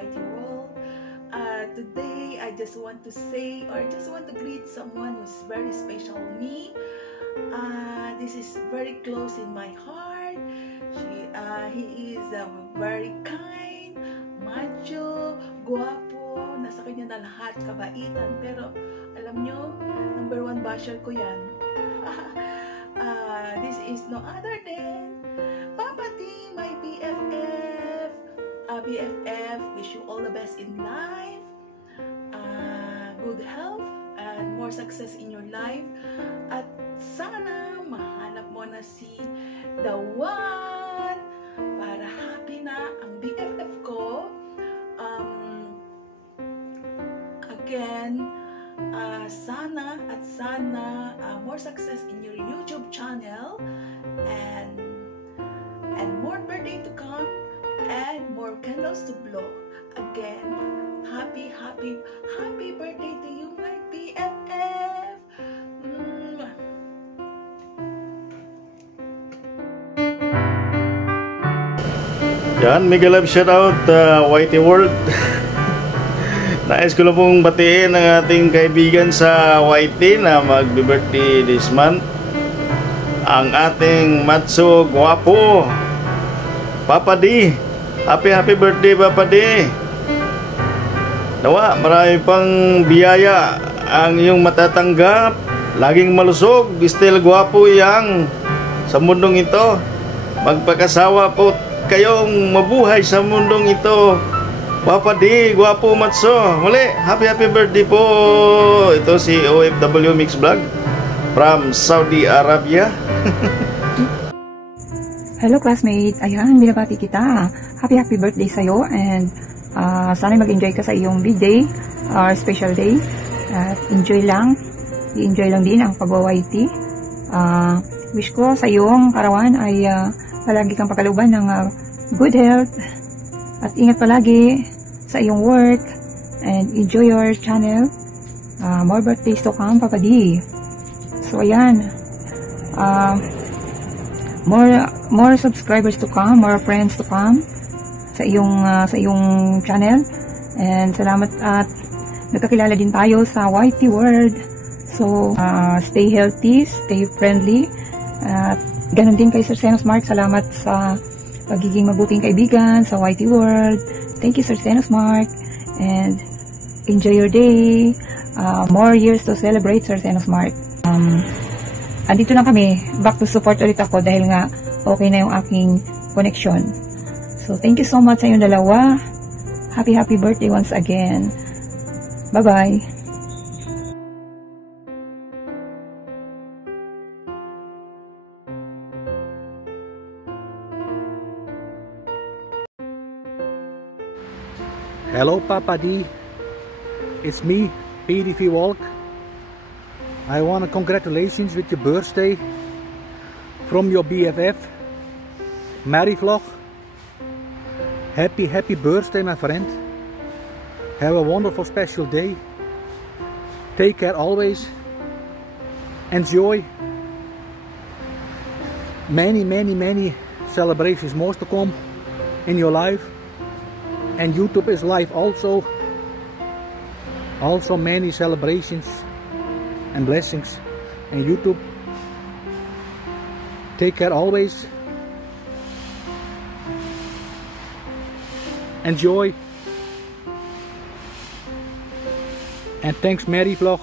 YT World. Today, I just want to say, or just want to greet someone who's very special to me. This is very close in my heart. He is very kind, macho, guwapo, nasa kanya na lahat, kabaitan. Pero alam nyo, number one basher ko yan. This is no other than Papa D, my BFF. BFF, wish you all the best in life, good health, and more success in your life. At sana mahanap mo na si the one para happy na ang BFF ko. Again, sana more success in your YouTube channel, and more birthday to come, and more candles to blow. Again, happy birthday to you, my BFF. Yan, mega love shoutout YT World. Nais ko lang pong batiin ang ating kaibigan sa YT na magbe-birthday this month. Ang ating Matso Guwapo, Papa D. Happy birthday, Papa D. Nawa, marami pang biyaya ang iyong matatanggap. Laging malusog, still guwapo yang sa mundong ito. Magpakasawa po kayong mabuhay sa mundong ito. Papa D, guwapo Matso. Muli, happy birthday po. Ito si OFW Mix Vlog from Saudi Arabia. Hello classmate, ayan, binabati kita. Happy birthday sa'yo, and sana mag-enjoy ka sa iyong big day or special day. Enjoy lang, i-enjoy lang din ang pag-YT. Wish ko sa iyong karawan ay palagi kang pakaluban ng good health, at ingat palagi sa iyong work, and enjoy your channel. More birthdays to come, Papa D. So ayan, more subscribers to come, more friends to come sa iyong channel, and salamat at nagkakilala din tayo sa YT World. So stay healthy, stay friendly, at ganun din kay Sir Senos Mark, salamat sa pagiging mabuting kaibigan sa YT World. Thank you, Sir Senos Mark, and enjoy your day. More years to celebrate, Sir Senos Mark. Andito lang kami, back to support ulit ako dahil nga okay na yung aking connection. So thank you so much sa inyong dalawa. Happy birthday once again. Bye bye. Hello Papa D, it's me, PDV Walk. I want to congratulations with your birthday from your BFF, Mary Vlog. Happy birthday my friend. Have a wonderful special day. Take care always. Enjoy. Many celebrations more to come in your life. And YouTube is live also many celebrations and blessings in YouTube. Take care always. Enjoy. And thanks Mary Vlog,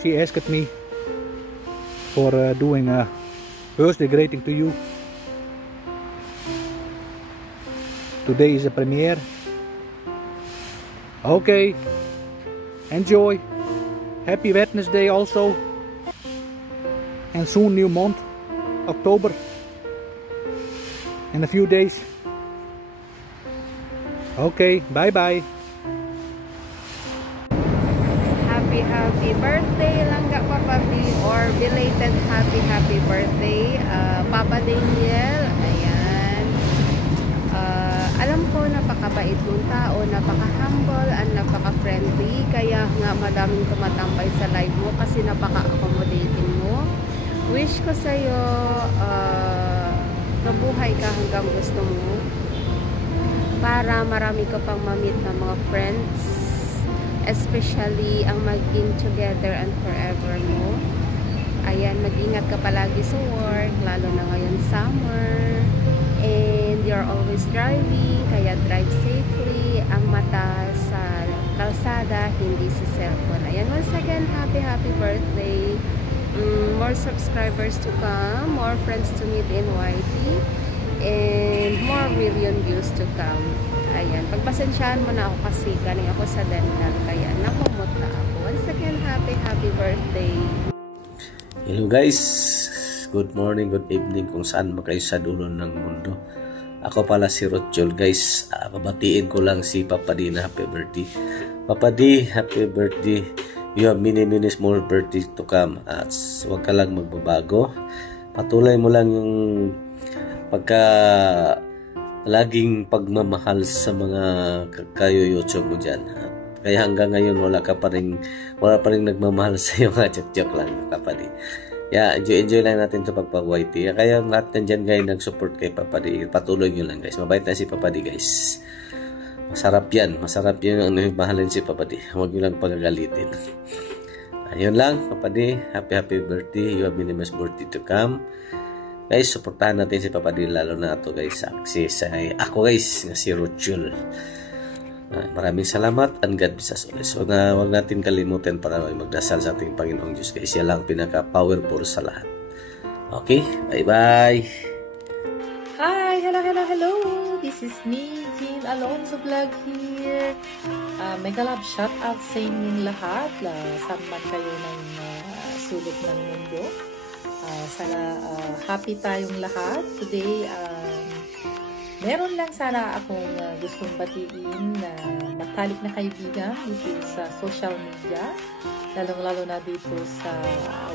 she asked me for doing a birthday greeting to you. Today is a premiere. Okay, enjoy. Happy Wednesday also, and soon new month, October, in a few days. Okay, bye bye. Happy birthday Langga Papa D, or belated happy birthday Papa Daniel. Ayan, alam ko napakabait mong tao, napaka-humble and napaka-friendly, kaya nga madaming tumatambay sa live mo kasi napaka-accommodating mo. Wish ko sa'yo mabuhay ka hanggang gusto mo. para marami ka pang ma-meet na mga friends, especially ang mag-in together and forever mo. Ayan, mag-ingat ka palagi sa work, lalo na ngayon summer, and you're always driving, kaya drive safely, ang mata sa kalsada, hindi sa cellphone. Ayan, once again, happy birthday. More subscribers to come, more friends to meet in YT, and more million views to come. Ayan, pagpasensyahan mo na ako kasi galing ako sa dental, kaya nakumot na ako. Once again, happy birthday. Hello guys, good morning, good evening kung saan mo kayo sa dulo ng mundo. Ako pala si Rotjol guys. Babatiin ko lang si Papa D na happy birthday. Papa D, happy birthday. You have many small birthdays to come. At huwag ka lang magbabago. Patuloy mo lang yung laging pagmamahal sa mga kayoyocho mo dyan. At kaya hanggang ngayon wala pa rin nagmamahal sa iyo, nga joke lang Papa D. Yeah, enjoy lang natin sa pagpag-YT. Kaya lahat nandyan guys nag-support kay Papa D. Patuloy nyo lang guys. Mabait na si Papa D guys. Masarap yan ang mahalin si Papa D. Huwag nyo lang pagagalitin. Ayun lang, Papa D. Happy birthday. You have many more birthday to come. Guys, supportahan natin si Papa D. Lalo na ito guys. Ako guys, na si Rotjol. Maraming salamat and God bless us always. Huwag natin kalimutan para magdasal sa ating Panginoong Diyos guys. Siya lang pinaka-powerful sa lahat. Okay? Bye-bye! Hi! Hello! This is me, Jean Alonso Vlog here. Mega love shout out sa inyong lahat. Saan man kayo ng sulok ng mundo. Sana happy tayong lahat. Today, meron lang sana akong gustong batiin na matalik na kaibigan dito sa social media, lalong-lalo na dito sa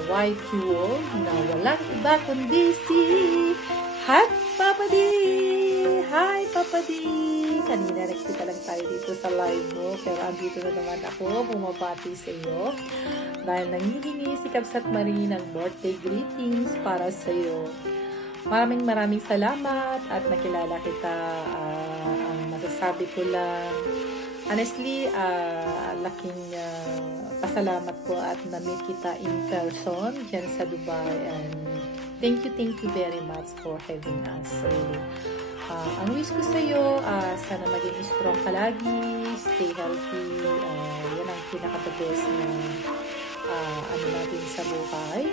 YT World na walang iba kundi si Hi Papa D! Hi Papa D! Kanina nagkita lang tayo dito sa live mo, pero andito na naman ako bumabati sa iyo dahil nangihingi si Kabsat Marie ng birthday greetings para sa iyo. Maraming salamat at nakilala kita. Ang masasabi ko lang, honestly, laking pasalamat ko at na-meet kita in person dyan sa Dubai, and thank you very much for having us. So, ang wish ko sa iyo, sana maging strong ka lagi, stay healthy, yan ang pinaka-the best na ano natin sa buhay.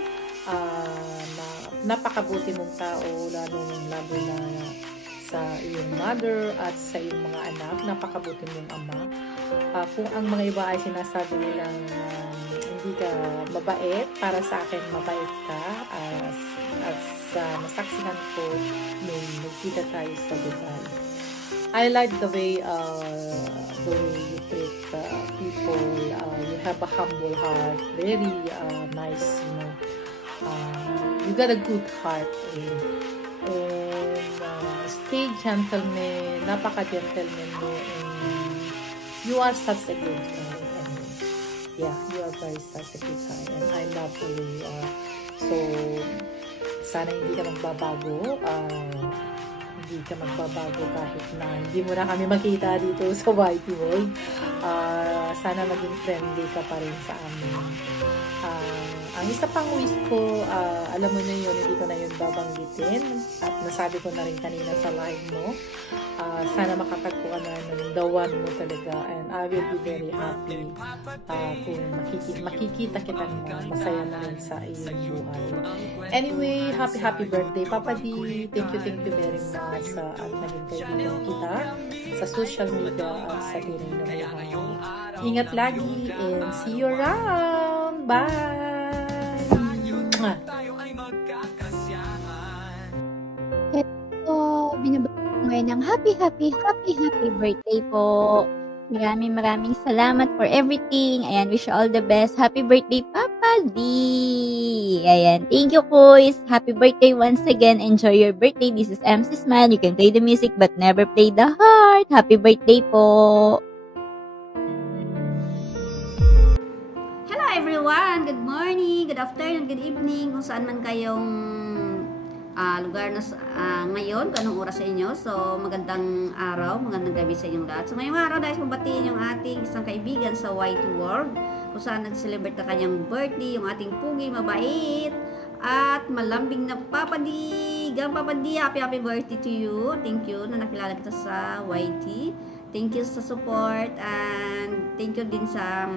Napakabuti mong tao, lalo na sa iyong mother at sa iyong mga anak. Napakabuti mong ama. Kung ang mga iba ay sinasabi nilang hindi ka mabait, para sa akin mabait ka. At sa nasaksihan ko nung nagkita tayo sa Dubai. I like the way you treat people. You have a humble heart, very nice, you know. You got a good heart, and stay gentleman, napaka-gentleman mo, and you are such a good guy, and yeah, you are very such a good guy, and I love the way you are. So, sana hindi ka magbabago, kahit na hindi mo na kami makita dito sa YT World. Sana maging friendly ka pa rin sa amin. Ang isa pang wish ko, alam mo na yun, hindi ko na yun babanggitin, at nasabi ko na rin kanina sa live mo, sana makatagpuan na ng the one mo talaga, and I will be very happy kung makikita kita masaya na rin sa iyong buhay. Anyway, happy birthday Papa D. Thank you very much sa naging kaibigan kita sa social media at sa tunay na buhay. Ingat lagi and see you around. Bye! Hello, binabati ko ngayon ng happy birthday po. Maraming salamat for everything. Ayan, wish you all the best. Happy birthday, Papa D. Ayan, thank you, boys. Happy birthday once again. Enjoy your birthday. This is MC Smile. You can play the music but never play the heart. Happy birthday po. Hello everyone! Good morning, good afternoon, good evening, kung saan man kayong lugar na ngayon, kung anong oras sa inyo. So, magandang araw, magandang gabi sa inyong lahat. So, ngayong araw, dahil mabatiin yung ating isang kaibigan sa YT World, kung saan nag-celebrate na kanyang birthday, yung ating pugi, mabait, at malambing na Papa D. Gang Papa D, happy birthday to you. Thank you na nakilala kita sa YT. Thank you sa support, and thank you din sa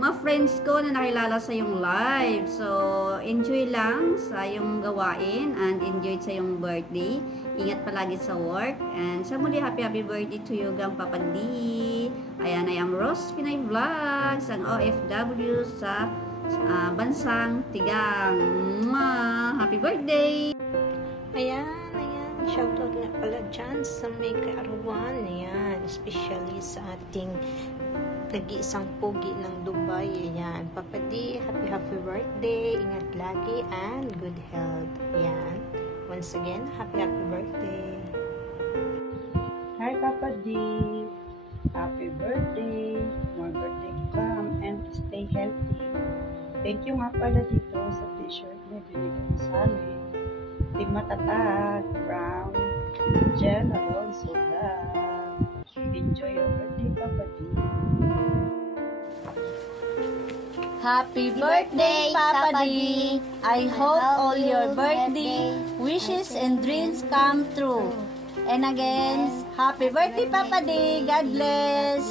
mga friends ko na nakilala sa yung live. So, enjoy lang sa yung gawain and enjoy sa yung birthday. Ingat palagi sa work. And sa muli, happy birthday to you, Gang Papa D. Ayan, I am Rose Pinay Vlogs, ang OFW sa bansang Tigang. Happy birthday! Ayan. Shoutout nga pala dyan sa may kaarawan. Ayan, especially sa ating nag-iisang pogi ng Dubai. Ayan, Papa D, happy birthday. Ingat lagi and good health. Ayan, once again, happy birthday. Hi Papa D, happy birthday. More birthday to come and stay healthy. Thank you nga pala dito sa t-shirt na binigay mo sa amin. Team Matatag from Jen Alonso. Enjoy your birthday, Papa D. Happy birthday, Papa D. I hope all your birthday wishes and dreams come true. And again, happy birthday, Papa D. God bless.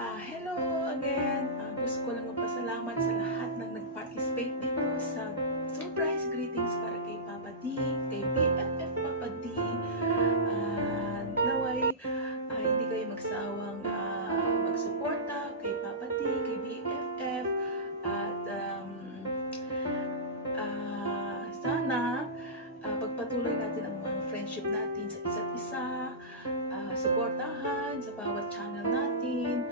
Hello again. Gusto ko lang magpasalamat sa lahat ng nag-participate dito sa surprise greetings para kay Papa D, kay BFF Papa D. Naway hindi kayo magsawang magsuporta kay Papa D, kay BFF, at sana pagpatuloy natin ang mga friendship natin sa isa't isa, suportahan sa bawat channel natin.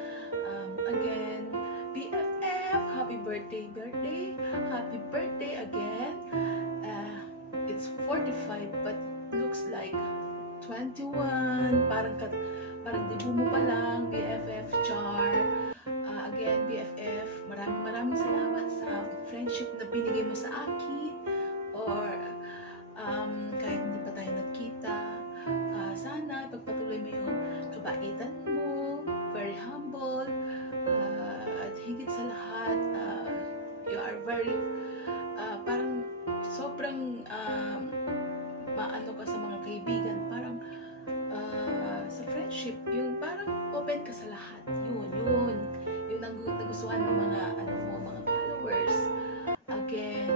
Again, BFF, happy birthday, happy birthday again. It's 45 but looks like 21. Parang debut mo pa lang, BFF Char. Again, BFF, maraming salamat sa friendship na binigay mo sa akin, or kahit hindi pa tayo nagkita, sana pagpatuloy mo yung kabaitan mo, very humble, at higit sa lahat, you are very parang sobrang maano ka sa mga kaibigan, parang sa friendship, yung parang open ka sa lahat. Yun ang nagustuhan ng mga mga followers. Again,